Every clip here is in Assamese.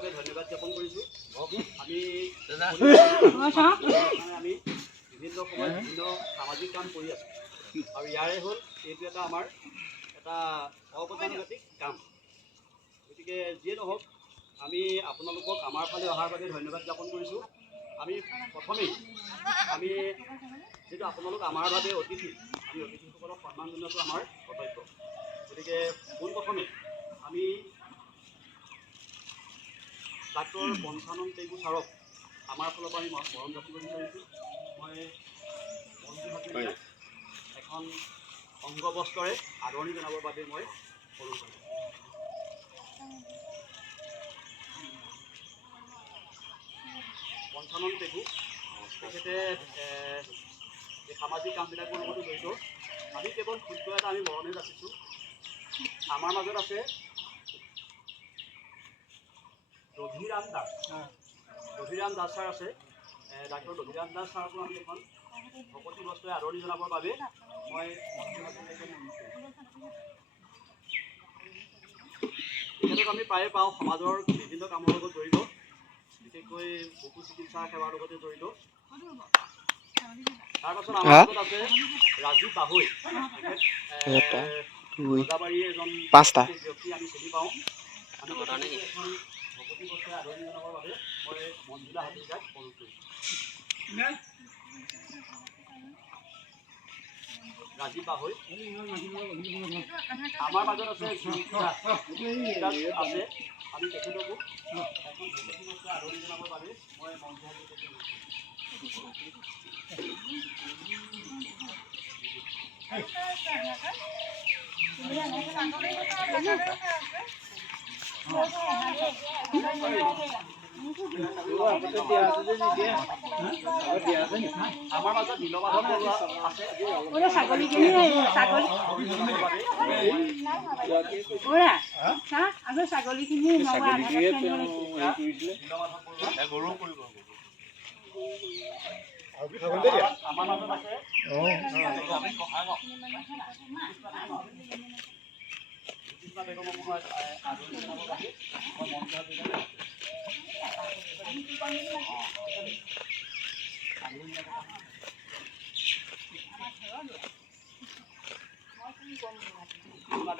বাবে ধন্যবাদ জ্ঞাপন কৰিছোঁ। আমি বিভিন্ন সময়ত বিভিন্ন সামাজিক কাম কৰি আছোঁ আৰু ইয়াৰে হ'ল এইটো এটা আমাৰ এটা অগতানুগতিক কাম। গতিকে যিয়ে নহওক আমি আপোনালোকক আমাৰ ফালে অহাৰ বাবে ধন্যবাদ জ্ঞাপন কৰিছোঁ। আমি প্ৰথমেই যিটো আপোনালোক আমাৰ বাবে অতিথি, আমি অতিথিসকলক সন্মান জনোৱাটো আমাৰ কৰ্তব্য। গতিকে পোনপ্ৰথমে আমি ডাক্তৰ পঞ্চানন টেগু ছাৰক আমাৰ ফালৰ পৰা আমি মৰম যাচিব বিচাৰিছোঁ। মই মঞ্জু হাজৰিকাক এখন অংগবস্ত্ৰৰে আদৰণি জনাবৰ বাবে মই অনুৰোধ কৰিছোঁ। পঞ্চানন টেগু তেখেতে এই সামাজিক কামবিলাকৰ লগতো জড়িত। আমি কেৱল ক্ষুদ্ৰ এটা আমি মৰমে যাচিছোঁ। আমাৰ মাজত আছে দধিৰাম দাস ছাৰ আছে। ডাক্তৰ দধিৰাম দাস ছাৰকো আমি এখন ভকতি বস্ত্ৰৰে আদৰণি জনাবৰ বাবে মই তেখেতক আমি প্ৰায়ে পাওঁ সমাজৰ বিভিন্ন কামৰ লগত জড়িত, বিশেষকৈ পশু চিকিৎসা সেৱাৰ লগতে জড়িত। তাৰপাছত আমাৰ মাজত আছে ৰাজীৱ বাহৈ, ৰজাবাৰীৰ এজন ব্যক্তি আমি চিনি পাওঁ। আমি এখন ভকতি বস্ত্ৰৰে আদৰণি জনাবৰ বাবে মই মঞ্জুলা হাজৰিকাক অনুৰোধ কৰিছোঁ। ৰাজীৱ বাহৈ। আমাৰ মাজত আছে আছে, আমি তেখেতকো এখন ভকতি বস্ত্ৰৰে আদৰণি জনাবৰ বাবে মই মঞ্জুলা হাজৰিকাক অনুৰোধ আমাৰ মাজত নীলমাধৱ বৰুৱা আছে। ছাগলীখিনি আমাৰ মাজত আছে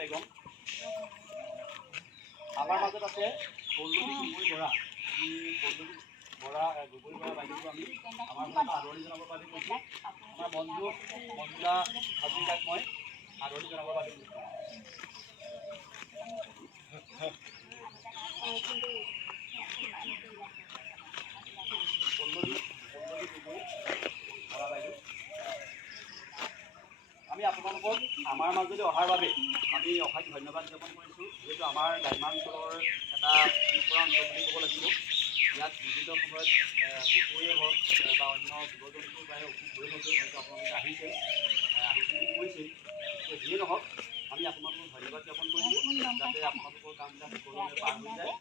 বেগম। আমাৰ মাজত আছে পল্লৱী গগৈ বৰা। পল্লৱী বৰা গগৈ বৰা বাইদেউক আমি আমাৰ ফালে আদৰণি জনাবৰ বাবে কৈছোঁ। আমাৰ মঞ্জুলা হাজৰিকাক মই আদৰণি জনাবৰ বাবে কৈছোঁ। পল্লৱী গগৈ বৰা বাইদেউ, আমি আপোনালোকক আমাৰ মাজলৈ অহাৰ বাবে আমি অশেষ ধন্যবাদ জ্ঞাপন কৰিছোঁ। যিহেতু আমাৰ গ্ৰাম্যাঞ্চলৰ এটা পিছপৰা অঞ্চল বুলি ক'ব লাগিব। ইয়াত বিভিন্ন সময়ত কুকুৰে হওক বা অন্য জীৱ জন্তুৰ প্ৰায় অসুখ হৈ থাকে, হয়তো আপোনালোকে আহিছে বুলি কৈছেই। যিয়ে নহওক আমি আপোনালোকক ধন্যবাদ জ্ঞাপন কৰিছোঁ, যাতে আপোনালোকৰ কামবিলাক সুকলমে পাৰ হৈ যায়।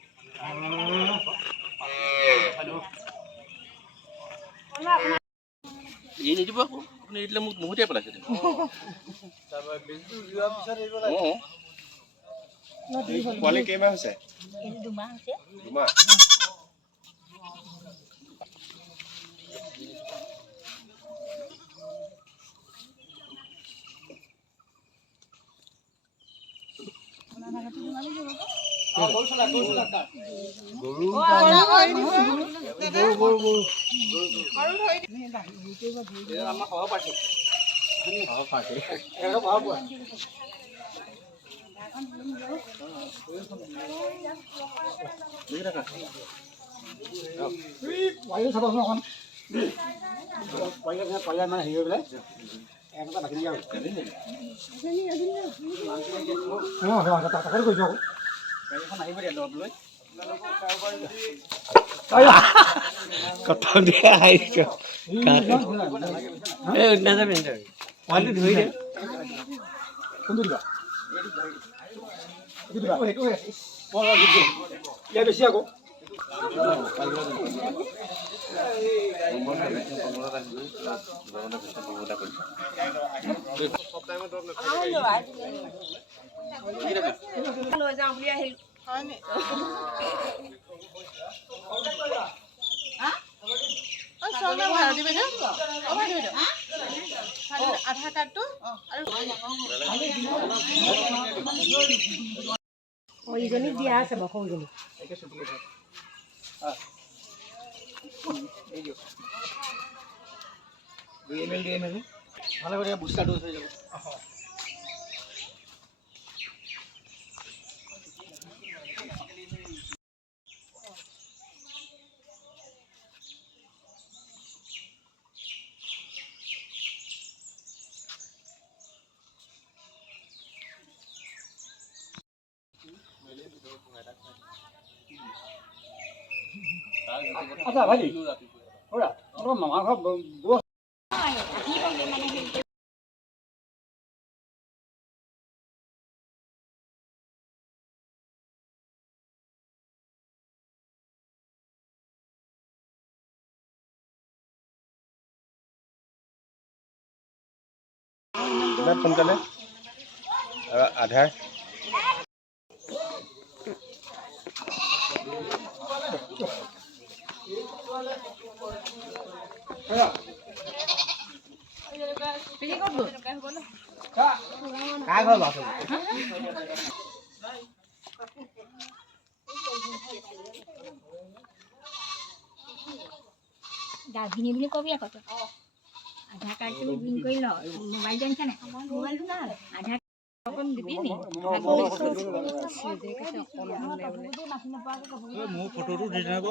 নিদিব আকৌ আপুনি নিদিলে মোক বহুতেই পেলাইছে। পোৱালি কেইমাহ হৈছে? 2 মাহ হৈছে। 2 মাহ। কথা দিয়া আহিছো পোৱালি ধৰি দে কোনটো দিবা ইয়াৰ বেছি আকৌ লৈ যাওঁ বুলি আহিলো। আধাৰ কাৰ্ডটো আৰু ইজনীক দিয়া আছে বাৰু সৰুজনী ভালে কৰি বুষ্টাৰ ড'জ হৈ যাব আচ্ছা ভাইটি ওৰা ওৰা মামা ঘৰ বস সোনকালে আৰু আধাৰ काय ঘৰ বাছ গাভিনী বুলি কবি আকৌ তই আধাৰ কাৰ্ডটো বিন কৰি ল মোবাইলটো আনিছা নাই মোবাইলটো না আধাৰ অকণ দিবি নি মোৰ ফটোটো দি দিব